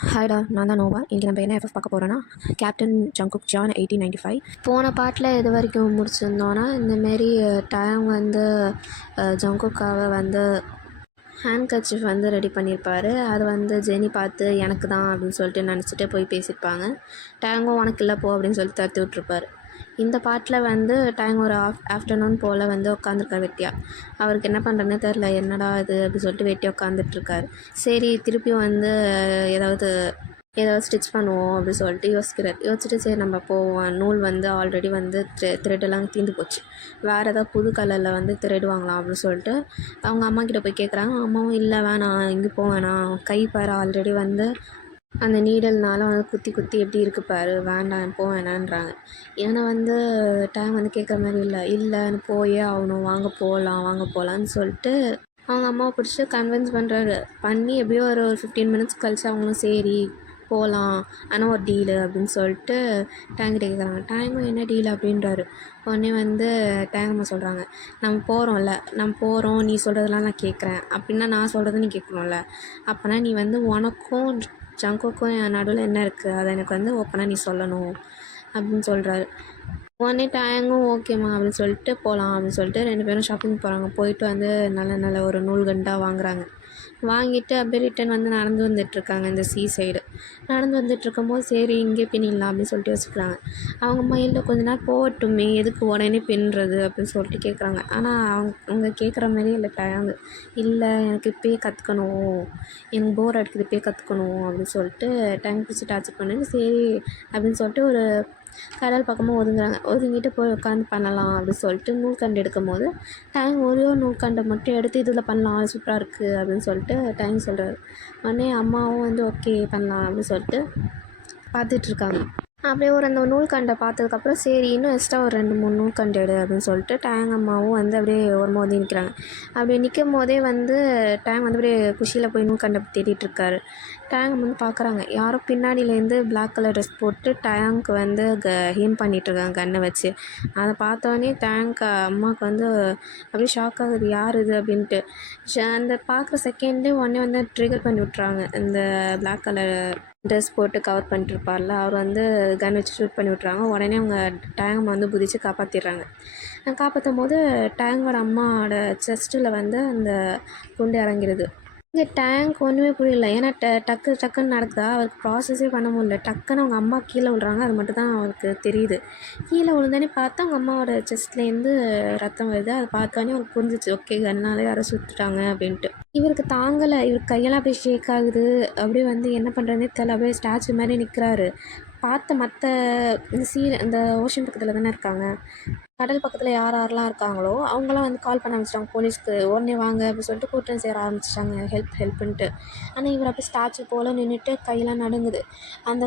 ஹாய்டா, நான் தான் நோவா. இன்றைக்கி நம்ம என்ன எஃப்எஃப் பார்க்க போகிறோன்னா, கேப்டன் ஜங்குக் ஜான் 1895. போன பாட்டில் எது வரைக்கும் முடிச்சிருந்தோன்னா, இந்தமாரி டைம் வந்து ஜங்குக்காவை வந்து ஹேண்ட் கர்ச்சீஃப் வந்து ரெடி பண்ணியிருப்பார். அது வந்து ஜெனி பார்த்து எனக்கு தான் அப்படின்னு சொல்லிட்டு நினச்சிட்டு போய் பேசியிருப்பாங்க. டேங்கும் உனக்கு இல்லை போ அப்படின்னு சொல்லிட்டு தடுத்து விட்ருப்பார். இந்த பாட்டில் வந்து டேங் ஒரு ஆஃப்டர்நூன் போல் வந்து உட்காந்துருக்கார் வெட்டியா. அவருக்கு என்ன பண்ணுறதுன்னு தெரில, என்னடா இது அப்படின்னு சொல்லிட்டு வெட்டியாக உட்காந்துட்ருக்காரு. சரி திருப்பியும் வந்து ஏதாவது ஸ்டிச் பண்ணுவோம் அப்படின்னு சொல்லிட்டு யோசிச்சுட்டு சரி நம்ம போவோம். நூல் வந்து ஆல்ரெடி வந்து த்ரெட்டெல்லாம் தீர்ந்து போச்சு, வேறு ஏதாவது புது கலரில் வந்து த்ரெட் வாங்கலாம் அப்படின்னு சொல்லிட்டு அவங்க அம்மா கிட்ட போய் கேட்குறாங்க. அம்மாவும் இல்லை வேணாம், இங்கே போவேணாம், கை பாரு ஆல்ரெடி வந்து அந்த நீடல்னால வந்து குத்தி குத்தி எப்படி இருக்கு பாரு, வேண்டாம் போ வேணான்றாங்க. ஏன்னா வந்து டைம் வந்து கேட்குற மாதிரி இல்லைன்னு போயே ஆகணும், வாங்க போகலான்னு சொல்லிட்டு அவங்க அம்மாவை பிடிச்சி கன்வின்ஸ் பண்ணி எப்படியோ ஒரு 15 மினிட்ஸ் கழிச்சு அவங்களும் சரி போகலாம், ஆனால் ஒரு டீலு அப்படின்னு சொல்லிட்டு டேங்கிட்ட கேட்குறாங்க. டைமும் என்ன டீல் அப்படின்றாரு. உடனே வந்து டேங்கம்மா சொல்கிறாங்க, நம்ம போகிறோம் நீ சொல்கிறதெல்லாம் நான் கேட்குறேன் அப்படின்னா நான் சொல்கிறத நீ கேட்கணும்ல, அப்போனா நீ வந்து உனக்கும் ஜங்குக்கும் என் நடுவில் என்ன இருக்குது அதை எனக்கு வந்து ஓப்பனாக நீ சொல்லணும் அப்படின்னு சொல்கிறாரு. உடனே டேங்கும் ஓகேம்மா அப்படின்னு சொல்லிட்டு போகலாம் அப்படின்னு சொல்லிட்டு 2 பேரும் ஷாப்பிங் போகிறாங்க. போயிட்டு வந்து நல்ல ஒரு நூல்கண்டாக வாங்குறாங்க. வாங்கிட்டு அப்படியே ரிட்டன் வந்து நடந்து வந்துட்டுருக்காங்க. இந்த சைடு நடந்து வந்துட்டுருக்கும்போது சரி இங்கே பின்னிடலாம் அப்படின்னு சொல்லிட்டு யோசிக்கிறாங்க. அவங்க மைண்டில் கொஞ்ச நேரம் போகட்டுமே, எதுக்கு உடனே பின்னுறது அப்படின்னு சொல்லிட்டு கேட்குறாங்க. ஆனால் அவங்க கேட்குற மாதிரியே இல்லை டேங்கு. இல்லை எனக்கு இப்போயே கற்றுக்கணும், எனக்கு போர் அடிக்குது, இப்போயே கற்றுக்கணும் அப்படின்னு சொல்லிட்டு டேங்க் பிடிச்சி டார்ச்சர் பண்ணி சரி அப்படின்னு சொல்லிட்டு ஒரு கடல் பக்கமாக ஒதுங்கிட்டு போய் உட்காந்து பண்ணலாம் அப்படின்னு சொல்லிட்டு நூல்கண்டு எடுக்கும் போது டைம் ஒரே ஒரு நூல்கண்டை மட்டும் எடுத்து இதில் பண்ணலாம் சூப்பராக இருக்குது அப்படின்னு சொல்லிட்டு டைம் சொல்கிறாரு. உடனே அம்மாவும் வந்து ஓகே பண்ணலாம் அப்படின்னு சொல்லிட்டு பார்த்துட்ருக்காங்க. அப்படியே அந்த நூல்கண்டை பார்த்ததுக்கப்புறம் சரி இன்னும் எக்ஸ்ட்ரா ஒரு 2-3 நூல்கண்டு எடு அப்படின்னு சொல்லிட்டு டேங் அம்மாவும் வந்து அப்படியே ஒரு மோதி நிற்கிறாங்க. அப்படியே நிற்கும் போதே வந்து டேங் வந்து அப்படியே குஷியில் போய் நூல்கண்டை தேடிட்டுருக்காரு. டேங் வந்து பார்க்குறாங்க, யாரோ பின்னாடியிலேருந்து பிளாக் கலர் ட்ரெஸ் போட்டு டேங்க்கு வந்து ஹீம் பண்ணிகிட்ருக்காங்க கண்ணை வச்சு. அதை பார்த்தோன்னே டேங்க் அம்மாவுக்கு வந்து அப்படியே ஷாக் ஆகுது, யார் இது அப்படின்ட்டு. அந்த பார்க்குற செகண்ட்லேயே உடனே வந்து ட்ரிகர் பண்ணி விட்றாங்க. இந்த பிளாக் கலர் ட்ரெஸ் போட்டு கவர் பண்ணிட்டுருப்பார்ல அவர் வந்து கன் வச்சு ஷூட் பண்ணி விட்றாங்க. உடனே அவங்க டேங்கம்மா வந்து குதித்து காப்பாற்றிடுறாங்க. காப்பாற்றும் போது டேங்கோட அம்மாவோட செஸ்ட்டில் வந்து அந்த குண்டு இறங்கிடுது. இங்கே டேங்க் ஒன்றுமே புரியல, ஏன்னா டக்குன்னு நடக்குதா, அவருக்கு ப்ராசஸே பண்ண முடியல. டக்குன்னு அவங்க அம்மா கீழே விழுறாங்க, அது மட்டும் தான் அவருக்கு தெரியுது. கீழே விழுந்தானே பார்த்தா அவங்க அம்மாவோட செஸ்ட்லேருந்து ரத்தம் வருது. அதை பார்த்தோன்னே அவருக்கு புரிஞ்சிச்சு, ஓகே கன்னாலே யாரை சுட்டுட்டாங்க அப்படின்ட்டு. இவருக்கு தாங்கலை, இவருக்கு கையெல்லாம் அப்படியே ஷேக் ஆகுது. அப்படியே வந்து என்ன பண்ணுறதுனே தெரியல, அப்படியே ஸ்டாச்சு மாதிரி நிற்கிறாரு. பார்த்த மற்ற இந்த ஓஷன் பக்கத்தில் தானே இருக்காங்க, கடல் பக்கத்தில் யாரெல்லாம் இருக்காங்களோ அவங்களாம் வந்து கால் பண்ண ஆரம்பிச்சிட்டாங்க போலீஸ்க்கு. உடனே வாங்க அப்படின்னு சொல்லிட்டு கூட்டம் சேர ஆரம்பிச்சிட்டாங்க, ஹெல்ப்புன்ட்டு. ஆனால் இவர் அப்படியே ஸ்டாச்சு போல் நின்றுட்டு கையெல்லாம் நடுங்குது. அந்த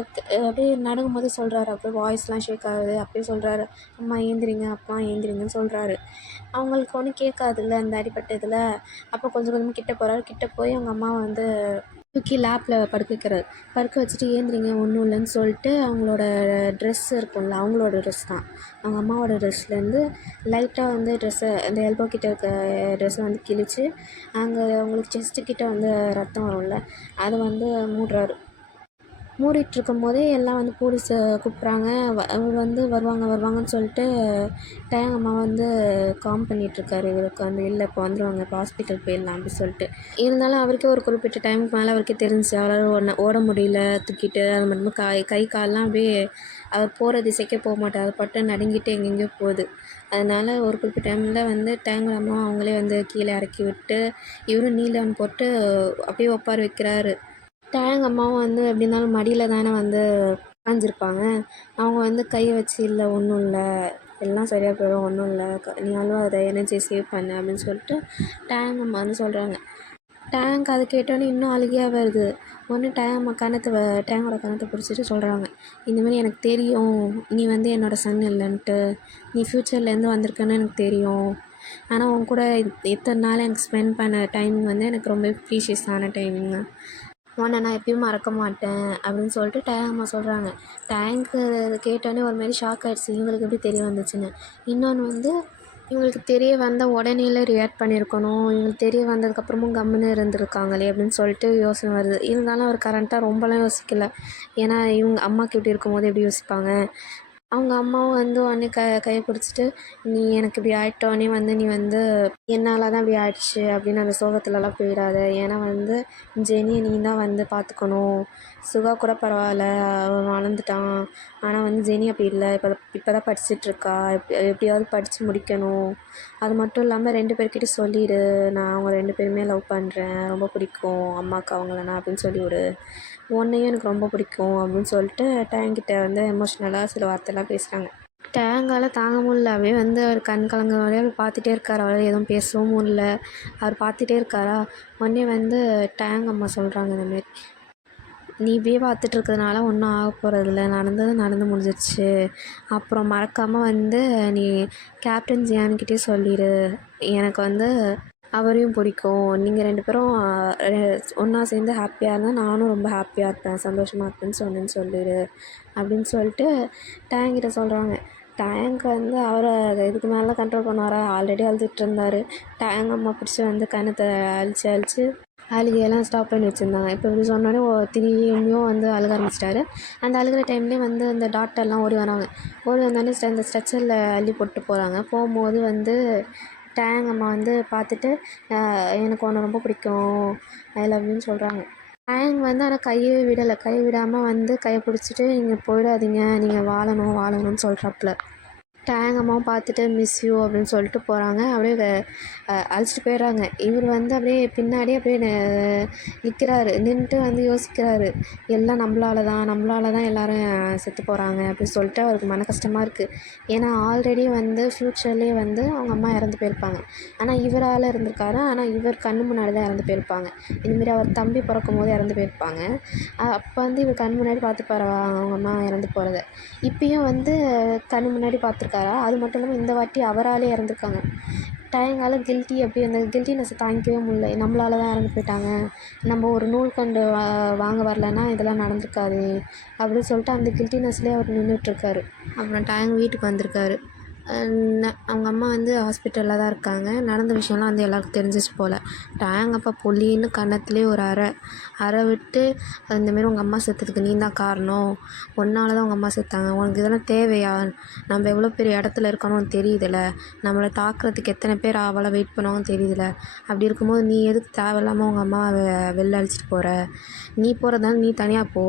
அப்படியே நடுங்கும் போது சொல்கிறாரு, அப்படியே வாய்ஸ்லாம் ஷேக் ஆகுது. அப்படியே சொல்கிறாரு, அம்மா ஏந்திரிங்கன்னு சொல்கிறாரு. அவங்களுக்கு ஒன்றும் கேட்காதுல்ல அந்த அடிப்பட்டதில். அப்போ கொஞ்சம் கொஞ்சமாக கிட்ட போகிறாரு. கிட்ட போய் அவங்க அம்மாவை வந்து தூக்கி லேப்பில் படுக்க வச்சுட்டு ஏந்திரிங்க ஒன்றும் இல்லைன்னு சொல்லிட்டு அவங்களோட ட்ரெஸ் இருக்கும்ல, அவங்களோட ட்ரெஸ் தான், அவங்க அம்மாவோட ட்ரெஸ்லேருந்து லைட்டாக வந்து அந்த எல்போ கிட்ட இருக்க ட்ரெஸ்ஸை வந்து கிழித்து அங்கே அவங்களுக்கு செஸ்ட்டு கிட்ட வந்து ரத்தம் வரும்ல அதை வந்து மூடிட்டுருக்கும் போதே எல்லாம் வந்து போலீஸை கூப்பிட்றாங்க. அவர் வந்து வருவாங்கன்னு சொல்லிட்டு டேங் அம்மா வந்து காம் பண்ணிகிட்ருக்காரு இவருக்கு வந்து, இல்லை இப்போ வந்துடுவாங்க, இப்போ ஹாஸ்பிட்டல் போயிடலாம் அப்படின்னு சொல்லிட்டு. இருந்தாலும் அவருக்கே ஒரு குறிப்பிட்ட டைமுக்கு மேலே அவருக்கே தெரிஞ்சு அவரால் ஓட முடியல தூக்கிட்டு. அது மட்டும் கை கால்லாம் அப்படியே அவர் போகிற திசைக்கே போக மாட்டார், அது பட்டு நடுங்கிட்டு எங்கெங்கேயோ போகுது. அதனால் ஒரு குறிப்பிட்ட டைமில் வந்து டேங் அம்மா அவங்களே வந்து கீழே இறக்கி விட்டு இவரும் நீலவன் போட்டு அப்படியே ஒப்பார் வைக்கிறாரு. டேங் அம்மாவும் வந்து எப்படி இருந்தாலும் மடியில் தானே வந்து உட்காந்துருப்பாங்க. அவங்க வந்து கையை வச்சு இல்லை ஒன்றும் இல்லை, எல்லாம் சரியாக போயிடும், ஒன்றும் இல்லை, நீ அழுவாத, எனர்ஜியை சேவ் பண்ணு அப்படின்னு சொல்லிட்டு டேங் அம்மா வந்து சொல்கிறாங்க. டேங்க் அதை கேட்டோன்னே இன்னும் அழுகையாக வருது. ஒன்று டேங்கோட கணத்தை பிடிச்சிட்டு சொல்கிறாங்க, இந்தமாதிரி எனக்கு தெரியும் நீ வந்து என்னோடய சன் இல்லைன்ட்டு, நீ ஃப்யூச்சர்லேருந்து வந்திருக்கன்னு எனக்கு தெரியும். ஆனால் உன் கூட எத்தனை நாள் எனக்கு ஸ்பெண்ட் பண்ண டைமிங் வந்து எனக்கு ரொம்ப ப்ரீஷியஸான டைமிங்கு, உன்னை நான் எப்பயும் மறக்க மாட்டேன் அப்படின்னு சொல்லிட்டு டேங் அம்மா சொல்கிறாங்க. டேங்க்கு கேட்டோன்னே ஒரு மாதிரி ஷாக் ஆகிடுச்சு, இவங்களுக்கு எப்படி தெரிய வந்துச்சுன்னு. இன்னொன்று வந்து இவங்களுக்கு தெரிய வந்த உடனேல ரியாக்ட் பண்ணியிருக்கணும். இவங்களுக்கு தெரிய வந்ததுக்கப்புறமும் கம்முன்னு இருந்திருக்காங்களே அப்படின்னு சொல்லிட்டு யோசனை வருது. இருந்தாலும் அவர் கரண்ட்டாக ரொம்பலாம் யோசிக்கல. ஏன்னா இவங்க அம்மாவுக்கு இப்படி இருக்கும்போது எப்படி யோசிப்பாங்க? அவங்க அம்மாவும் வந்து உடனே கையை பிடிச்சிட்டு, "நீ எனக்கு இப்படி ஆயிட்டோன்னே வந்து நீ வந்து என்னால் தான் இப்படி ஆயிடுச்சு அப்படின்னு அந்த சோகத்துலலாம் போயிடாத. ஏன்னா வந்து ஜெனியை நீ தான் வந்து பார்த்துக்கணும். சுகா கூட பரவாயில்ல, அவன் வளர்ந்துட்டான். ஆனால் வந்து ஜெனி அப்படி இல்லை. இப்போ தான் படிச்சிட்ருக்கா. எப்படியாவது படித்து முடிக்கணும். அது மட்டும் இல்லாமல் 2 பேர்கிட்ட சொல்லிடு, நான் அவங்க 2 பேருமே லவ் பண்ணுறேன். ரொம்ப பிடிக்கும் அம்மாவுக்கு அவங்களனா அப்படின்னு சொல்லிவிடு. உன்னையும் எனக்கு ரொம்ப பிடிக்கும் அப்படின்னு சொல்லிட்டு டேங்கிட்ட வந்து எமோஷ்னலாக சில வார்த்தைலாம் பேசுகிறாங்க. டேங்கால் தாங்க முடியல. அப்படியே வந்து அவர் கண் கலங்க வரையும் அவர் பார்த்துட்டே இருக்கார். அவரால் எதுவும் பேசவும் முடியல. அவர் பார்த்துட்டே இருக்காரா, உடனே வந்து டேங் அம்மா சொல்கிறாங்க இந்தமாரி, "நீ இப்படியே பார்த்துட்டு இருக்கிறதுனால ஒன்றும் ஆக போகிறதில்ல. நடந்தது நடந்து முடிஞ்சிருச்சு. அப்புறம் மறக்காமல் வந்து நீ கேப்டன் ஜியான்கிட்டே சொல்லிடு. எனக்கு வந்து அவரையும் பிடிக்கும். நீங்கள் 2 பேரும் ஒன்றா சேர்ந்து ஹாப்பியாக இருந்தால் நானும் ரொம்ப ஹாப்பியாக இருப்பேன், சந்தோஷமாக இருப்பேன்னு சொன்னேன்னு சொல்லிடு" அப்படின்னு சொல்லிட்டு டேங்கிட்ட சொல்கிறாங்க. டேங்க் வந்து அவரை இதுக்கு மேலே கண்ட்ரோல் பண்ணுவாரா? ஆல்ரெடி அழுதுட்டு இருந்தார். டேங் அம்மா பிடிச்சி வந்து கன்னத்தை அழிச்சு அழுகையெல்லாம் ஸ்டாப் பண்ணி வச்சுருந்தாங்க. இப்போ இப்படி சொன்னோடனே திரும்பியும் வந்து அழுக ஆரம்பிச்சிட்டாரு. அந்த அழுகிற டைம்லேயே வந்து அந்த டாக்டர்லாம் ஓடி வராங்க. ஓடி வந்தோடனே அந்த ஸ்ட்ரெச்சரில் அள்ளி போட்டு போகிறாங்க. போகும்போது வந்து டேங் அம்மா வந்து பார்த்துட்டு, எனக்கு உன்னை ரொம்ப பிடிக்கும், ஐ லவ் யூன்னு சொல்கிறாங்க. டேங் வந்து ஆனால் கையை விடலை. கை விடாமல் வந்து கையை பிடிச்சிட்டு, நீங்கள் போயிடாதீங்க, நீங்கள் வாழணும்னு சொல்கிறாப்புல. டேங் அம்மாவும் பார்த்துட்டு மிஸ் யூ அப்படின்னு சொல்லிட்டு போகிறாங்க. அப்படியே அழைச்சிட்டு போயிடுறாங்க. இவர் வந்து அப்படியே பின்னாடியே அப்படியே நிற்கிறாரு. நின்றுட்டு வந்து யோசிக்கிறாரு, எல்லாம் நம்மளால தான் எல்லோரும் செத்து போகிறாங்க அப்படின்னு சொல்லிட்டு அவருக்கு மன கஷ்டமாக இருக்குது. ஏன்னா ஆல்ரெடி வந்து ஃப்யூச்சர்லேயே வந்து அவங்க அம்மா இறந்து போயிருப்பாங்க. ஆனால் இவரால் இருந்திருக்காரு. ஆனால் இவர் கண்ணு முன்னாடி தான் இறந்து போயிருப்பாங்க. இதுமாரி அவர் தம்பி பிறக்கும் போது இறந்து போயிருப்பாங்க. அப்போ வந்து இவர் கண் முன்னாடி பார்த்துப்பாரு அவங்க அம்மா இறந்து போகிறத. இப்பயும் வந்து கண் முன்னாடி பார்த்துருக்காரா? அது மட்டும் இல்லாமல் இந்த வாட்டி அவராலே இறந்துருக்காங்க. டயங்கால கில்ட்டி அப்படி அந்த கில்ட்டினஸை தாங்கிக்கவே முடியல. நம்மளால தான் இறந்து போயிட்டாங்க, நம்ம ஒரு நூல்கண்டு வாங்க வரலன்னா இதெல்லாம் நடந்திருக்காது அப்படின்னு சொல்லிட்டு அந்த கில்ட்டினஸ்லேயே அவர் நின்றுட்டுருக்காரு. அப்புறம் டயங் வீட்டுக்கு வந்திருக்காரு. அவங்க அம்மா வந்து ஹாஸ்பிட்டலில் தான் இருக்காங்க. நடந்த விஷயம்லாம் வந்து எல்லாருக்கும் தெரிஞ்சிச்சு போல். டேங் அப்பா பொல்லின்னு கன்னத்துலேயே ஒரு அறை விட்டு, இந்தமாரி உங்கள் அம்மா செத்ததுக்கு நீ தான் காரணம், உன்னால் தான் உங்கள் அம்மா செத்தாங்க, உனக்கு இதெல்லாம் தேவையா, நம்ம எவ்வளோ பெரிய இடத்துல இருக்கணும்னு தெரியுதுல்ல, நம்மளை தாக்குறதுக்கு எத்தனை பேர் அவளை வெயிட் பண்ணுவாங்கன்னு தெரியுதுல்ல, அப்படி இருக்கும்போது நீ எதுக்கு தேவையில்லாமல் உங்கள் அம்மாவை வெளில அழைச்சிட்டு போகிற, நீ போகிறதால நீ தனியாக போ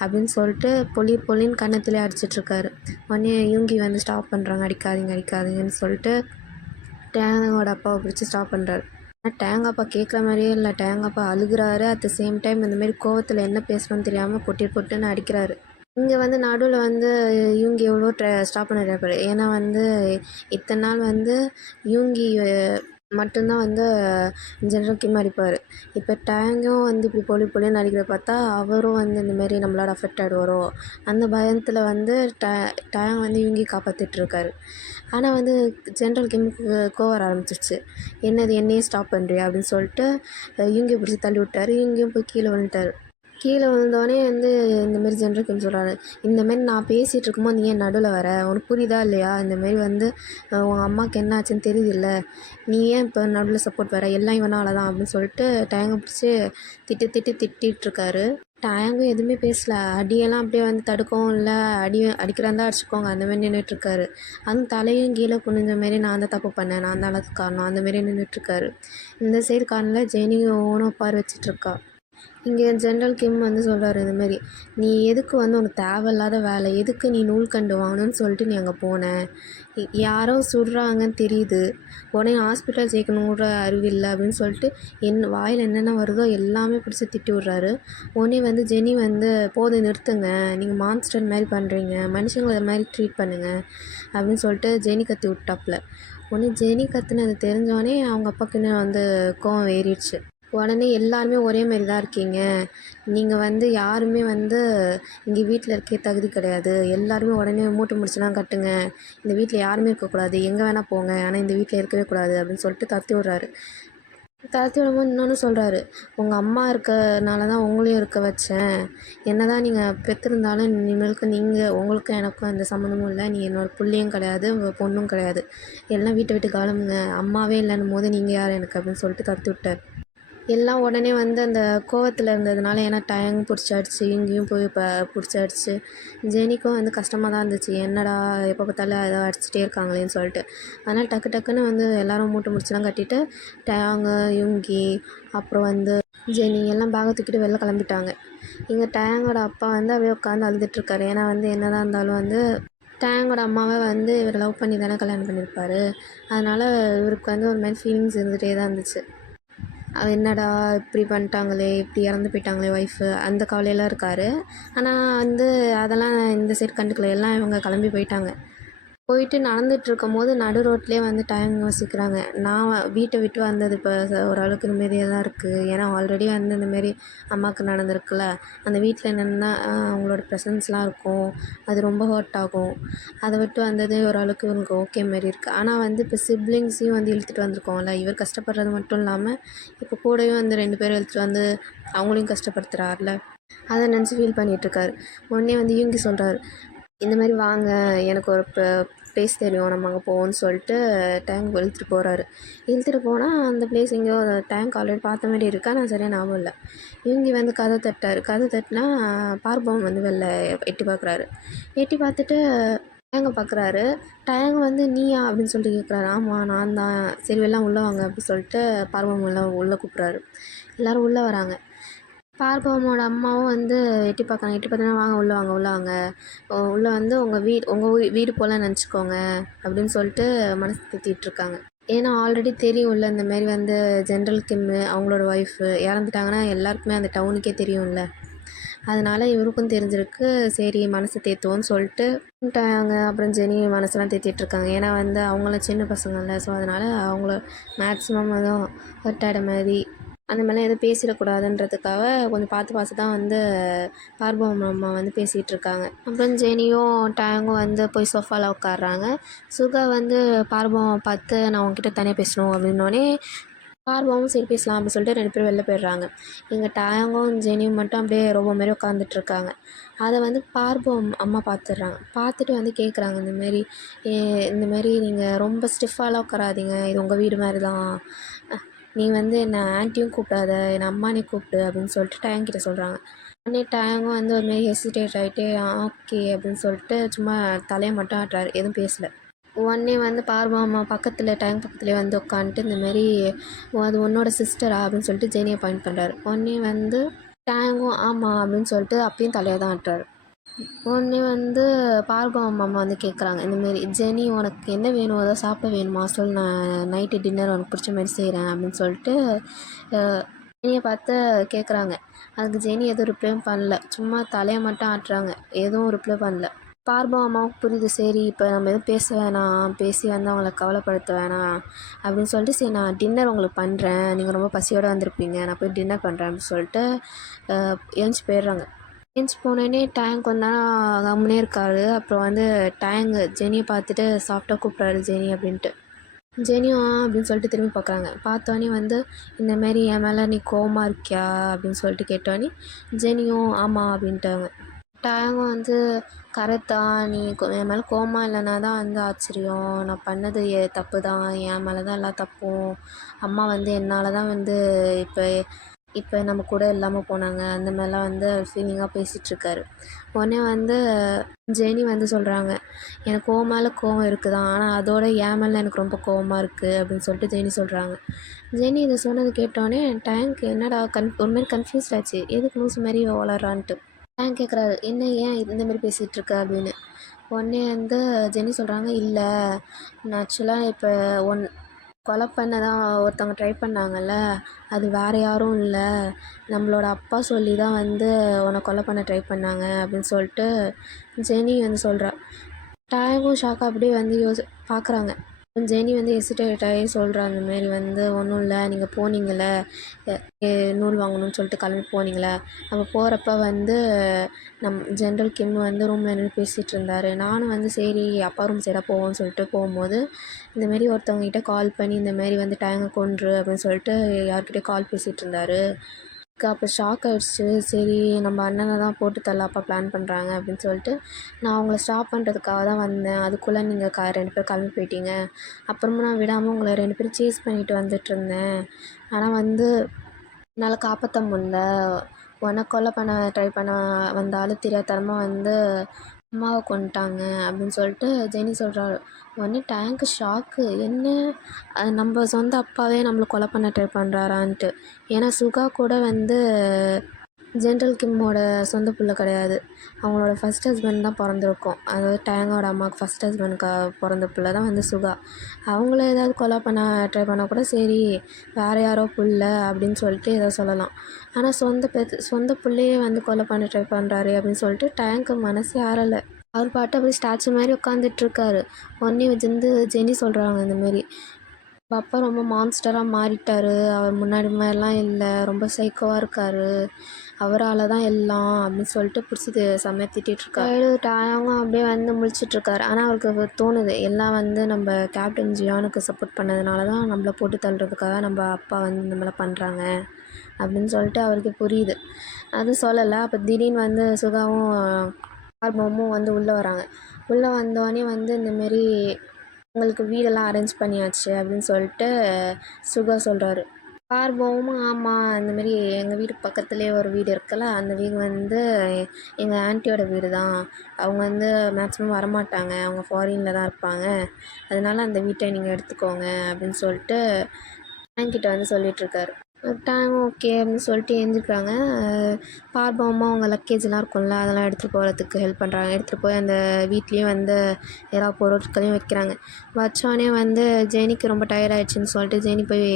அப்படின்னு சொல்லிட்டு பொல்லின்னு கன்னத்துலேயே அடிச்சிட்ருக்காரு. உடனே யூங்கி வந்து ஸ்டாப் பண்ணுறாங்க. அடிக்காதீங்கன்னு சொல்லிட்டு டேங்கோட அப்பாவை பிடிச்சி ஸ்டாப் பண்ணுறாரு. ஆனால் டேங் அப்பா கேட்குற மாதிரியே இல்லை. டேங் அப்பா அழுகிறாரு. அட் த சேம் டைம் இந்தமாரி கோவத்தில் என்ன பேசணும்னு தெரியாமல் பொட்டுன்னு அடிக்கிறாரு. இங்கே வந்து நடுவில் வந்து யூங்கி எவ்வளோ ஸ்டாப் பண்ணிருப்பாரு. ஏன்னா வந்து இத்தனை நாள் வந்து யூங்கி மட்டும்தான் வந்து ஜெனரல் கிம் அடிப்பார். இப்போ டேங்கும் வந்து இப்படி பொலின்னு அடிக்கிறத பார்த்தா அவரும் வந்து இந்தமாரி நம்மளோட அஃபெக்ட் ஆகிடுவாரோ அந்த பயத்தில் வந்து டேங் வந்து யூங்கி காப்பாற்றிட்டுருக்காரு. ஆனால் வந்து ஜெனரல் கிம்முக்கு கோவம் வர ஆரம்பிச்சிருச்சு. என்னது என்னையே ஸ்டாப் பண்ணுறியா அப்படின்னு சொல்லிட்டு யூங்கியை பிடிச்சி தள்ளி விட்டார். யூங்கியும் போய் கீழே விழுந்துட்டார். கீழே விழுந்தோடனே வந்து இந்தமாரி ஜெனரல் கிம் சொல்கிறாரு, இந்தமாரி நான் பேசிகிட்டு இருக்கும்போது நீ ஏன் நடுவில் வர, உனக்கு புரியுதா இல்லையா, இந்தமாரி வந்து உங்கள் அம்மாவுக்கு என்ன ஆச்சுன்னு தெரியுதில்ல, நீ ஏன் இப்போ நடுவில் சப்போர்ட் வர, எல்லாம் இவனால தான் அப்படின்னு சொல்லிட்டு டேங்கை பிடிச்சி திட்டிகிட்ருக்காரு. டேங்கும் எதுவுமே பேசலை. அடியெல்லாம் அப்படியே வந்து தடுக்கவும் இல்லை, அடிக்கிறாந்தா அடிச்சுக்கோங்க அந்தமாரி நின்றுட்டுருக்காரு. அதுவும் தலையும் கீழே குனிஞ்ச மாரி நான் தான் தப்பு பண்ணேன், நான் தான் அதுக்கு காரணம் அந்தமாரி நின்றுட்டுருக்காரு. இந்த சைடு காரணம் ஜெனியும் ஓனும் உட்கார வச்சிட்ருக்கா. இங்கே ஜெனரல் கிம் வந்து சொல்கிறாரு, இந்தமாரி நீ எதுக்கு வந்து உனக்கு தேவையில்லாத வேலை, எதுக்கு நீ நூல்கண்டு வாங்கணும்னு சொல்லிட்டு நீ அங்கே போன, யாரோ சுடுறாங்கன்னு தெரியுது, உடனே ஹாஸ்பிட்டல் சேர்க்கணுன்ற அறிவில்லை அப்படின்னு சொல்லிட்டு வாயில் என்னென்ன வருதோ எல்லாமே பிடிச்சி திட்டி விட்றாரு. உடனே வந்து ஜெனி வந்து போதும் நிறுத்துங்க, நீங்கள் மான்ஸ்டர் மாதிரி பண்ணுறீங்க, மனுஷங்களை அது மாதிரி ட்ரீட் பண்ணுங்கள் அப்படின்னு சொல்லிட்டு ஜெனி கத்தி விட்டாப்புல. உடனே ஜெனி கத்துனது தெரிஞ்சோடனே அவங்க அப்பாவுக்குன்னு வந்து கோவம் ஏறிடுச்சு. உடனே எல்லாருமே ஒரே மாரி தான் இருக்கீங்க, நீங்கள் வந்து யாருமே வந்து இங்கே வீட்டில் இருக்கே தகுதி கிடையாது, எல்லாருமே உடனே மூட்டை முடிச்சுலாம் கட்டுங்க, இந்த வீட்டில் யாருமே இருக்கக்கூடாது, எங்கே வேணால் போங்க, ஆனால் இந்த வீட்டில் இருக்கவே கூடாது அப்படின்னு சொல்லிட்டு கத்தி விட்றாரு. தளர்த்தி விடும்போது இன்னொன்று சொல்கிறாரு, உங்கள் அம்மா இருக்கனால தான் உங்களையும் இருக்க வச்சேன். என்ன தான் நீங்கள் பெற்றிருந்தாலும் இனிமேலுக்கு உங்களுக்கும் எனக்கும் எந்த சம்மந்தமும் இல்லை. நீ என்னோட பிள்ளையும் கிடையாது, உங்கள் பொண்ணும் கிடையாது. எல்லாம் வீட்டை விட்டு கிளம்புங்க. அம்மாவே இல்லைன்னும் போது நீங்கள் யார் எனக்கு அப்படின்னு சொல்லிட்டு துரத்தி விட்டார். எல்லாம் உடனே வந்து அந்த கோவத்தில் இருந்ததுனால, ஏன்னா டைம் பிடிச்சாடுச்சு, இங்கேயும் போய் இப்போ பிடிச்சாடுச்சு. ஜெனிக்கும் வந்து கஷ்டமாக தான் இருந்துச்சு, என்னடா எப்போ பார்த்தாலும் ஏதோ அடிச்சுட்டே இருக்காங்களேன்னு சொல்லிட்டு. அதனால் டக்கு டக்குன்னு வந்து எல்லோரும் மூட்டை முடிச்சுலாம் கட்டிட்டு டேங்கு யுங்கி அப்புறம் வந்து ஜெனி எல்லாம் பேகை தூக்கிட்டு வெளில கிளம்பிட்டாங்க. இங்கே டேங்கோட அப்பா வந்து அப்படியே உட்காந்து அழுதுட்டுருக்காரு. ஏன்னா வந்து என்னதான் இருந்தாலும் வந்து டேங்கோட அம்மாவை வந்து இவர் லவ் பண்ணி தானே கல்யாணம் பண்ணியிருப்பார். அதனால் இவருக்கு வந்து ஒரு மாதிரி ஃபீலிங்ஸ் இருந்துகிட்டே தான் இருந்துச்சு. அவள் என்னடா இப்படி பண்ணிட்டாங்களே, இப்படி இறந்து போயிட்டாங்களே ஒய்ஃபு, அந்த கவலையெல்லாம் இருக்கார். ஆனால் வந்து அதெல்லாம் இந்த சைடு கண்டுக்கல, எல்லாம் இவங்க கிளம்பி போயிட்டாங்க. போயிட்டு நடந்துகிட்ருக்கும்போது நடு ரோட்லேயே வந்து டைம் யோசிக்கிறாங்க. நான் வீட்டை விட்டு வந்தது இப்போ ஓரளவுக்கு நிம்மதியாக தான் இருக்குது. ஏன்னா ஆல்ரெடி வந்து இந்தமாரி அம்மாவுக்கு நடந்திருக்குல்ல, அந்த வீட்டில் என்னென்னா அவங்களோட ப்ரெசன்ஸ்லாம் இருக்கும், அது ரொம்ப ஹர்ட் ஆகும். அதை விட்டு வந்தது ஓரளவுக்கு இவங்களுக்கு ஓகே மாரி இருக்குது. ஆனால் வந்து இப்போ சிப்ளிங்ஸையும் வந்து இழுத்துட்டு வந்திருக்கோம்ல, இவர் கஷ்டப்படுறது மட்டும் இல்லாமல் இப்போ கூடயும் வந்து 2 பேரும் இழுத்துட்டு வந்து அவங்களையும் கஷ்டப்படுத்துகிறார்ல, அதை நினச்சி ஃபீல் பண்ணிகிட்ருக்காரு. உடனே வந்து இவங்க சொல்கிறாரு, இந்த மாதிரி வாங்க, எனக்கு ஒரு ப்ளேஸ் தெரியும், நம்ம அங்கே போவோம்னு சொல்லிட்டு டேங்க் இழுத்துட்டு போகிறாரு. இழுத்துட்டு போனால் அந்த ப்ளேஸ் எங்கேயோ டேங்க் ஆல்ரெடி பார்த்த மாதிரி இருக்கா, நான் சரியாக ஞாபகம் இல்லை. இவங்க வந்து கதை தட்டார். கதை தட்டினா பார்பவன் வந்து வெளில எட்டி பார்க்குறாரு. எட்டி பார்த்துட்டு டேங்கை பார்க்குறாரு. டேங்க் வந்து நீயா அப்படின்னு சொல்லிட்டு கேட்குறாரு. ஆமாம் நான் தான். சரி வெளில உள்ளே வாங்க அப்படின்னு சொல்லிட்டு பார்பவன் உள்ளே கூப்பிட்றாரு. எல்லோரும் உள்ளே வராங்க. பார்கவனோட அம்மாவும் வந்து எட்டி பார்க்குறாங்க. எட்டி பார்த்தோன்னே வாங்க உள்ளே வாங்க உள்ளே வாங்க, உள்ளே வந்து உங்கள் வீடு போல் நினச்சிக்கோங்க அப்படின்னு சொல்லிட்டு மனசு தேத்திட்டுருக்காங்க. ஏன்னா ஆல்ரெடி தெரியும்ல, இந்த மாதிரி வந்து ஜென்ரல் கிம்மு அவங்களோட ஒய்ஃபு இறந்துட்டாங்கன்னா எல்லாருக்குமே அந்த டவுனுக்கே தெரியும்ல. அதனால் இவருக்கும் தெரிஞ்சிருக்கு. சரி மனசை தேத்துவோன்னு சொல்லிட்டு விட்டாங்க. அப்புறம் ஜெனி மனசெல்லாம் தேத்திட்டுருக்காங்க. ஏன்னா வந்து அவங்களும் சின்ன பசங்கள்ல, ஸோ அதனால் அவங்கள மேக்ஸிமம் அதுவும் ஹர்ட் ஆகிட மாதிரி அந்த மாதிரிலாம் எதுவும் பேசிடக்கூடாதுன்றதுக்காக கொஞ்சம் பார்த்து தான் வந்து பார்பவன் அம்மா வந்து பேசிகிட்டு இருக்காங்க. அப்புறம் ஜெனியும் டேங்கும் வந்து போய் சோஃபாவில் உட்காடுறாங்க. சுகா வந்து பார்பவன் பார்த்து நான் உங்ககிட்ட தனியாக பேசணும் அப்படின்னோடனே பார்பவமும் சரி பேசலாம் அப்படின்னு சொல்லிட்டு 2 பேரும் வெளில போயிடுறாங்க. எங்கள் டேங்கும் ஜெனியும் மட்டும் அப்படியே ரொம்ப மாரி உட்காந்துட்ருக்காங்க. அதை வந்து பார்பவம் அம்மா பார்த்துடுறாங்க. பார்த்துட்டு வந்து கேட்குறாங்க, இந்தமாரி நீங்கள் ரொம்ப ஸ்டிஃபாலாம் உட்காராதீங்க, இது உங்கள் வீடு மாதிரி தான், நீ வந்து என்னை ஆன்ட்டியும் கூப்பிடாத, என்னை அம்மானே கூப்பிடு அப்படின்னு சொல்லிட்டு டேங்கிட்ட சொல்கிறாங்க. உடனே டேங்கும் வந்து ஒரு மாரி ஹெசிடேட் ஆகிட்டு ஓகே அப்படின்னு சொல்லிட்டு சும்மா தலையை மட்டும் ஆட்டுறாரு, எதுவும் பேசலை. உடனே வந்து பார்வம்மா டேங்க் பக்கத்துலேயே வந்து உட்காந்துட்டு இந்தமாரி அது உன்னோட சிஸ்டரா அப்படின்னு சொல்லிட்டு ஜெனியை பாயிண்ட் பண்ணுறாரு. உடனே வந்து டேங்கும் ஆமாம் அப்படின்னு சொல்லிட்டு அப்பயும் தலையை தான் ஆட்டுறாரு. உடனே வந்து பார்கவம் அம்மா வந்து கேட்குறாங்க, இந்தமாரி ஜெனி உனக்கு என்ன வேணும், ஏதோ சாப்பிட வேணுமா சொல், நான் நைட்டு டின்னர் உனக்கு பிடிச்ச மாதிரி செய்கிறேன் அப்படின்னு சொல்லிட்டு ஜெனியை பார்த்து கேட்குறாங்க. அதுக்கு ஜெனி எதுவும் ரிப்ளையும் பண்ணல, சும்மா தலையை மட்டும் ஆட்டுறாங்க, எதுவும் ரிப்ளை பண்ணல. பார்பவம் அம்மாவுக்கு புரியுது, சரி இப்போ நம்ம எதுவும் பேச வேணாம், பேசி வந்து அவங்கள கவலைப்படுத்த வேணாம் அப்படின்னு சொல்லிட்டு, சரி நான் டின்னர் உங்களுக்கு பண்ணுறேன், நீங்கள் ரொம்ப பசியோடு வந்திருப்பீங்க, நான் போய் டின்னர் பண்ணுறேன் அப்படின்னு சொல்லிட்டு எழுந்துச்சி போயிடுறாங்க. எழுந்துச்சி போனோடனே டேங்க் கொஞ்ச நேரம் கம்முனே இருக்காரு. அப்புறம் வந்து ஜெனியை பார்த்துட்டு சாஃப்டாக கூப்பிட்றாரு, ஜெனி அப்படின்ட்டு. ஜெனியும் அப்படின்னு சொல்லிட்டு திரும்பி பார்க்குறாங்க. பார்த்தோன்னே வந்து இந்தமாரி என் மேலே நீ கோவமாக இருக்கியா அப்படின்னு சொல்லிட்டு கேட்டோன்னே ஜெனியும் ஆமாம் அப்படின்ட்டாங்க. டேங்கும் வந்து கரெக்ட் தான், நீ என் மேலே கோவமாக இல்லைனா தான் வந்து ஆச்சரியம், நான் பண்ணது தப்பு தான், என் மேலே தான் எல்லா தப்பும், அம்மா வந்து என்னால் தான் வந்து இப்போ நம்ம கூட இல்லாமல் போனாங்க, அந்த மாதிரிலாம் வந்து ஃபீலிங்காக பேசிகிட்ருக்காரு. உடனே வந்து ஜெனி வந்து சொல்கிறாங்க, எனக்கு மேலே கோவம் இருக்குது தான், ஆனால் அதோட என் மேலே எனக்கு ரொம்ப கோவமாக இருக்குது அப்படின்னு சொல்லிட்டு ஜெனி சொல்கிறாங்க. ஜெனி இதை சொன்னது கேட்டோடனே டேங்க் என்னடா ஒரு மாதிரி கன்ஃபியூஸ் ஆச்சு, எதுக்கு லூஸ் மாதிரி வளரான்ட்டு. டேங்க் கேட்குறாரு, என்ன ஏன் இந்தமாரி பேசிகிட்ருக்க அப்படின்னு. உடனே வந்து ஜெனி சொல்கிறாங்க, இல்லை நான் ஆக்சுவலாக இப்போ கொலை பண்ண தான் ஒருத்தவங்க ட்ரை பண்ணாங்கல்ல, அது வேறு யாரும் இல்லை, நம்மளோட அப்பா சொல்லி தான் வந்து உன்னை கொலை பண்ண ட்ரை பண்ணாங்க அப்படின்னு சொல்லிட்டு ஜெனி வந்து சொல்கிறா. டேங்கும் ஷாக்காக அப்படியே வந்து பார்க்குறாங்க. ஜெனி வந்து ஹெசிடேட் ஆகி சொல்கிறா, அந்த மாரி வந்து ஒன்றும் இல்லை, நீங்கள் போனீங்களே நூல் வாங்கணும்னு சொல்லிட்டு கிளம்பி போனீங்களே, நம்ம போகிறப்ப வந்து ஜென்ரல் கிம் வந்து ரூமில் நின்று பேசிகிட்டு இருந்தார். நானும் வந்து சரி அப்பா ரூம் சைடாக போவோம்னு சொல்லிட்டு போகும்போது இந்தமாரி ஒருத்தவங்ககிட்ட கால் பண்ணி இந்தமாரி வந்து டேங்கை கொன்று அப்படின்னு சொல்லிட்டு யார்கிட்டயோ கால் பேசிகிட்டு இருந்தார். அப்போ ஷாக் ஆகிடுச்சு. சரி நம்ம அண்ணனை தான் போட்டு தள்ள அப்பா பிளான் பண்ணுறாங்க அப்படின்னு சொல்லிட்டு நான் அவங்கள ஸ்டாப் பண்ணுறதுக்காக தான் வந்தேன். அதுக்குள்ளே நீங்கள் 2 பேர் கிளம்பி போயிட்டீங்க. அப்புறமா நான் விடாமல் உங்களை 2 பேரும் சேஸ் பண்ணிட்டு வந்துட்டுருந்தேன். ஆனால் வந்து என்னால் காப்பாற்ற முடில. உன்னை கொலை பண்ண ட்ரை பண்ண வந்த ஆள் தெரியாத்தனமாக வந்து அம்மாவை கொன்னுட்டாங்க அப்படின்னு சொல்லிட்டு ஜெனி சொல்கிறாள். உடனே டேங்க்கு ஷாக்கு. என்ன நம்ம சொந்த அப்பாவே நம்மளை கொலை பண்ண ட்ரை பண்ணுறாரான்ட்டு. ஏன்னா சுகா கூட வந்து ஜென்ரல் கிம்மோட சொந்த பிள்ளை கிடையாது. அவங்களோட ஃபஸ்ட் ஹஸ்பண்ட் தான் பிறந்திருக்கும். அதாவது டேங்கோட அம்மாவுக்கு ஃபஸ்ட் ஹஸ்பண்டுக்கு பிறந்த பிள்ளை தான் வந்து சுகா. அவங்கள ஏதாவது கொலை பண்ண ட்ரை பண்ணால் கூட சரி வேறு யாரோ பிள்ளை அப்படின்னு சொல்லிட்டு ஏதோ சொல்லலாம். ஆனால் சொந்த பிள்ளையே வந்து கொலை பண்ண ட்ரை பண்ணுறாரு அப்படின்னு சொல்லிட்டு டேங்க்கு மனசே ஆறலை. அவர் பாட்டு அப்படியே ஸ்டாச்சு மாதிரி உட்காந்துட்ருக்காரு. உடனே வந்து ஜெனி சொல்கிறாங்க இந்தமாரி, அப்பா ரொம்ப மான்ஸ்டராக மாறிட்டார். அவர் முன்னாடி மாதிரிலாம் இல்லை, ரொம்ப சைக்கோவாக இருக்கார், அவரால் தான் எல்லாம் அப்படின்னு சொல்லிட்டு பிடிச்சி செம்மையாக திட்டிகிட்ருக்காரு. அவங்க அப்படியே வந்து முழிச்சிட்ருக்காரு. ஆனால் அவருக்கு தோணுது எல்லாம் வந்து நம்ம கேப்டன் ஜியானுக்கு சப்போர்ட் பண்ணதுனால தான் நம்மளை போட்டு தள்ளுறதுக்காக நம்ம அப்பா வந்து இந்த மாதிரிலாம் பண்ணுறாங்க அப்படின்னு சொல்லிட்டு அவருக்கு புரியுது. அது சொல்லலை. அப்போ திடீர்னு வந்து சுகாவும் ஆர்வமும் வந்து உள்ளே வராங்க. உள்ளே வந்தோடனே வந்து இந்தமாரி உங்களுக்கு வீடெல்லாம் அரேஞ்ச் பண்ணியாச்சு அப்படின்னு சொல்லிட்டு சுகா சொல்கிறாரு. ஆர்வமும் ஆமாம், இந்தமாரி எங்கள் வீடு பக்கத்துலேயே ஒரு வீடு இருக்குல்ல, அந்த வீடு வந்து எங்கள் ஆன்ட்டியோட வீடு தான். அவங்க வந்து மேக்ஸிமம் வரமாட்டாங்க, அவங்க ஃபாரினில் தான் இருப்பாங்க, அதனால அந்த வீட்டை நீங்கள் எடுத்துக்கோங்க அப்படின்னு சொல்லிட்டு என்கிட்ட வந்து சொல்லிகிட்ருக்காரு. டைம் ஓகே அப்படின்னு சொல்லிட்டு எழுந்திருக்காங்க. பார்பவமாக அவங்க லக்கேஜெலாம் இருக்கும்ல, அதெல்லாம் எடுத்துகிட்டு போகிறதுக்கு ஹெல்ப் பண்ணுறாங்க. எடுத்துகிட்டு போய் அந்த வீட்லேயும் வந்து எல்லா பொருட்களையும் வைக்கிறாங்க. வச்சோடனே வந்து ஜெனிக்கு ரொம்ப டயர்ட் ஆகிடுச்சின்னு சொல்லிட்டு ஜெனி போய்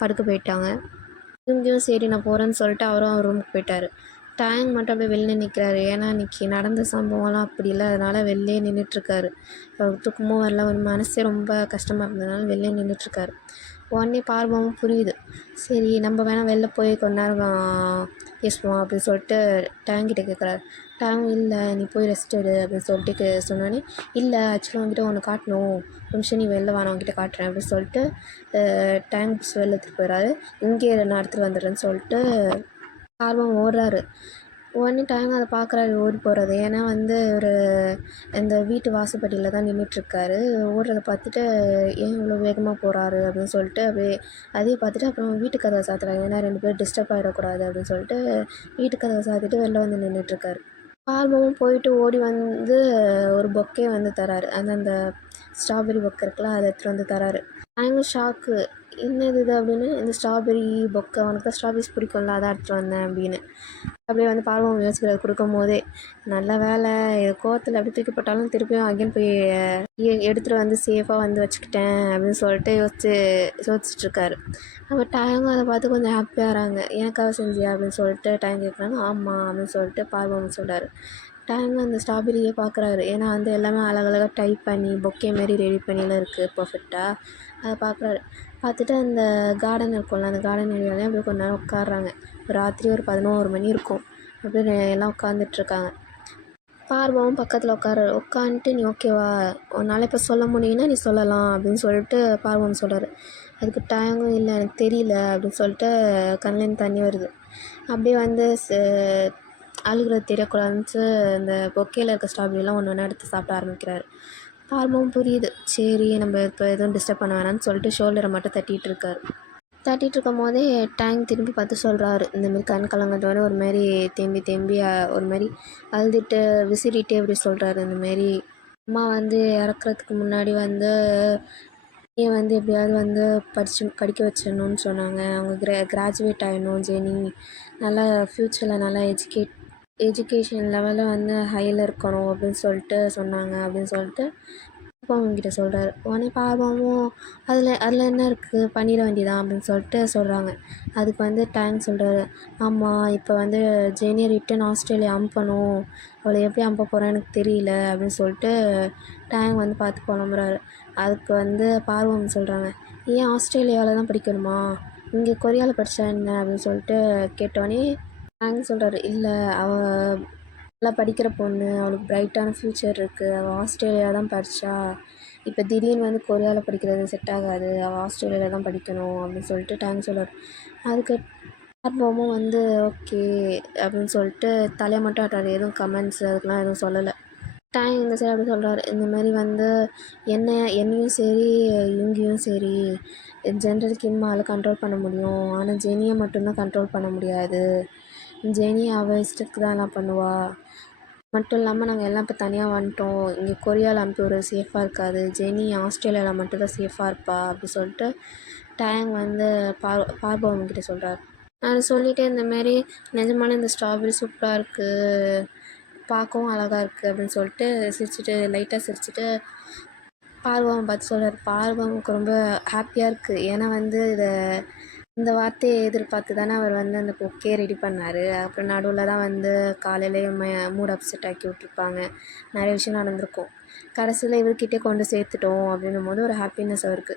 படுக்க போயிட்டாங்க. இங்கேயும் சரி நான் போகிறேன்னு சொல்லிட்டு அவரும் அவர் ரூமுக்கு போயிட்டார். டேங் மட்டும் அப்படியே வெளில நிற்கிறாரு. ஏன்னா இன்றைக்கி நடந்த சம்பவம்லாம் அப்படி இல்லை, அதனால் வெளிலே நின்றுட்டுருக்காரு. அவருக்கு தூக்கமும் வரல, ஒரு மனசே ரொம்ப கஷ்டமாக இருந்ததுனால வெளிலே நின்றுட்டுருக்காரு. உடனே பார்வமும் புரியுது. சரி நம்ம வேணால் வெளில போய் கொஞ்ச நேரம் பேசுவோம் அப்படின்னு சொல்லிட்டு டேங்கிட்ட கேட்குறாரு. டேங் இல்லை நீ போய் ரெஸ்ட் எடு அப்படின்னு சொல்லிட்டு சொன்னோன்னே இல்லை ஆக்சுவலாக உங்ககிட்ட ஒன்று காட்டணும், ஒரு நிமிஷம் நீ வெளில வேணாம் உங்ககிட்ட காட்டுறேன் அப்படின்னு சொல்லிட்டு டேங் புஸ் வெளில எடுத்துகிட்டு போயிடறாரு. இங்கே நான் எடுத்துகிட்டு வந்துடுறேன்னு சொல்லிட்டு ஆர்வம் ஓடுறாரு. உடனே டைம் அதை பார்க்குறாரு ஓடி போகிறது. ஏன்னா வந்து ஒரு இந்த வீட்டு வாசப்படியில் தான் நின்றுட்டுருக்காரு. ஓடுறத பார்த்துட்டு ஏன் இவ்வளோ வேகமாக போகிறாரு அப்படின்னு சொல்லிட்டு அப்படியே அதையும் பார்த்துட்டு அப்புறம் வீட்டு கதவை சாத்துறாங்க. ஏன்னா 2 பேர் டிஸ்டர்ப் ஆகிடக்கூடாது அப்படின்னு சொல்லிட்டு வீட்டு கதவை சாத்திட்டு வெளில வந்து நின்றுட்டுருக்காரு. ஆல்பமும் போயிட்டு ஓடி வந்து ஒரு பொக்கே வந்து தராரு. அந்த ஸ்ட்ராபெரி பொக்கை இருக்குல்ல, அதை எடுத்துகிட்டு வந்து தராரு. பயங்கர ஷாக்கு. என்னது இது அப்படின்னு. இந்த ஸ்ட்ராபெரி பொக்கை உனக்கு தான் ஸ்ட்ராபெரிஸ் பிடிக்கும்ல, அதான் எடுத்துகிட்டு வந்தேன் அப்படின்னு. அப்படியே வந்து பார்வம் யோசிக்கிறாரு கொடுக்கும் போதே. நல்ல வேலை கோவத்தில் அப்படி தூக்கி போட்டாலும் திருப்பியும் அகைன் போய் எடுத்துகிட்டு வந்து சேஃபாக வந்து வச்சுக்கிட்டேன் அப்படின்னு சொல்லிட்டு யோசிச்சுட்ருக்காரு. அப்போ டைம் அதை பார்த்து கொஞ்சம் ஹாப்பியாகிறாங்க. எனக்காக செஞ்சியா அப்படின்னு சொல்லிட்டு டைம் கேட்குறாங்க. ஆமாம் அப்படின்னு சொல்லிட்டு பார்வம் சொல்கிறாரு. டைம் அந்த ஸ்ட்ராபெரியை பார்க்குறாரு. ஏன்னா வந்து எல்லாமே அழகழகாக டைப் பண்ணி பொக்கே மாரி ரெடி பண்ணிலாம் இருக்குது பர்ஃபெக்டாக. அதை பார்க்குறாரு. பார்த்துட்டு அந்த கார்டன் இருக்கும்ல, அந்த கார்டன் ஏரியாவிலே அப்படியே கொஞ்ச நேரம் உட்காடுறாங்க. ராத்திரி ஒரு 11 மணி இருக்கும். அப்படியே எல்லாம் உட்காந்துட்ருக்காங்க. பார்வமும் பக்கத்தில் உட்காந்துட்டு நீ ஓகேவா, உன்னால் இப்போ சொல்ல முடியும்னா நீ சொல்லலாம் அப்படின்னு சொல்லிட்டு பார்வம் சொல்கிறாரு. அதுக்கு டைமும் இல்லை எனக்கு தெரியல அப்படின்னு சொல்லிட்டு கண்ணிலேருந்து தண்ணி வருது. அப்படியே வந்து அழுகிறது தெரியக்கூடாதுன்ட்டு இந்த பொக்கையில் இருக்க ஸ்ட்ராபெரிலாம் ஒன்று ஒன்றா எடுத்து சாப்பிட ஆரம்பிக்கிறாரு. பார்வமும் புரியுது. சரி நம்ம இப்போ எதுவும் டிஸ்டர்ப் பண்ண வேணாம்னு சொல்லிட்டு ஷோல்டரை மட்டும் தட்டிகிட்ருக்காரு. தட்டிகிட்ருக்கும் போதே டேங்க் திரும்பி பார்த்து சொல்கிறாரு. இந்தமாரி கண் கலங்கத்தோட ஒரு மாதிரி தேம்பி ஒரு மாதிரி அழுதுட்டு விசிறிட்டே அப்படி சொல்கிறாரு. இந்தமாரி அம்மா வந்து இறக்குறதுக்கு முன்னாடி வந்து நீ வந்து எப்படியாவது வந்து படிக்க வச்சிடணும்னு சொன்னாங்க. அவங்க கிராஜுவேட் ஆகிடணும் ஜெனி, நல்லா ஃப்யூச்சரில் நல்லா எஜுகேஷன் லெவலில் வந்து ஹையில் இருக்கணும் அப்படின்னு சொல்லிட்டு சொன்னாங்க அப்படின்னு சொல்லிட்டு பார்வம் கிட்ட சொல்கிறாரு. உடனே பார்வமும் அதில் என்ன இருக்குது, பண்ணிட வேண்டியதான் அப்படின்னு சொல்லிட்டு சொல்கிறாங்க. அதுக்கு வந்து டேங் சொல்கிறாரு, ஆமாம் இப்போ வந்து ஜெனியை ரிட்டன் ஆஸ்திரேலியா அனுப்பணும், அவளை எப்படி அனுப்ப போகிறேன்னு எனக்கு தெரியல அப்படின்னு சொல்லிட்டு டேங் வந்து பார்த்து புலம்புறாரு. அதுக்கு வந்து பார்வம் சொல்கிறாங்க, ஏன் ஆஸ்திரேலியாவில் தான் படிக்கணுமா, இங்கே கொரியாவில் படித்தா என்ன அப்படின்னு சொல்லிட்டு கேட்டோடனே டேங் சொல்கிறாரு, இல்லை அவள் நல்லா படிக்கிற பொண்ணு, அவளுக்கு பிரைட்டான ஃப்யூச்சர் இருக்குது, அவள் ஆஸ்திரேலியா தான் படித்தா, இப்போ திடீர்னு வந்து கொரியாவில் படிக்கிறது செட் ஆகாது, அவள் ஆஸ்திரேலியாவில் தான் படிக்கணும் அப்படின்னு சொல்லிட்டு டேங் சொல்கிறார். அதுக்கு பார்வமும் வந்து ஓகே அப்படின்னு சொல்லிட்டு தலையை மட்டும் ஆட்டாரு, எதுவும் கமெண்ட்ஸ் அதுக்கெலாம் எதுவும் சொல்லலை. டேங் இந்த சைடு அப்படி சொல்கிறாரு, இந்தமாரி வந்து என்னையும் சரி இங்கேயும் சரி ஜென்ரல் கிம்மால் கண்ட்ரோல் பண்ண முடியும், ஆனால் ஜெனியை மட்டும்தான் கண்ட்ரோல் பண்ண முடியாது, ஜெனி அவள் இஷ்டத்துக்கு தான் எல்லாம் பண்ணுவாள், மட்டும் இல்லாமல் நாங்கள் எல்லாம் இப்போ தனியாக வந்துட்டோம், இங்கே கொரியாவில் அனுப்பி ஒரு சேஃபாக இருக்காது, ஜெனி ஆஸ்திரேலியாவில் மட்டும்தான் சேஃபாக இருப்பா அப்படி சொல்லிட்டு டேங் வந்து பார்வம் கிட்ட சொல்கிறார். அது சொல்லிவிட்டு இந்தமாரி நிஜமான இந்த ஸ்ட்ராபெரி சூப்பராக இருக்குது, பார்க்கவும் அழகாக இருக்குது அப்படின்னு சொல்லிட்டு சிரிச்சுட்டு லைட்டாக சிரிச்சுட்டு பார்வம் பார்த்து சொல்கிறார். பார்வமுக்கு ரொம்ப ஹாப்பியாக இருக்குது, ஏன்னா வந்து இந்த வார்த்தையை எதிர்பார்த்து தானே அவர் வந்து அந்த பொக்கே ரெடி பண்ணார். அப்புறம் நடுவில் தான் வந்து காலையிலே மூட் அப்செட் ஆக்கி விட்ருப்பாங்க, நிறைய விஷயம் நடந்திருக்கும். கடைசியில் இவர்கிட்டே கொண்டு சேர்த்துட்டோம் அப்படின்னும் போது ஒரு ஹாப்பினஸ் அவருக்கு.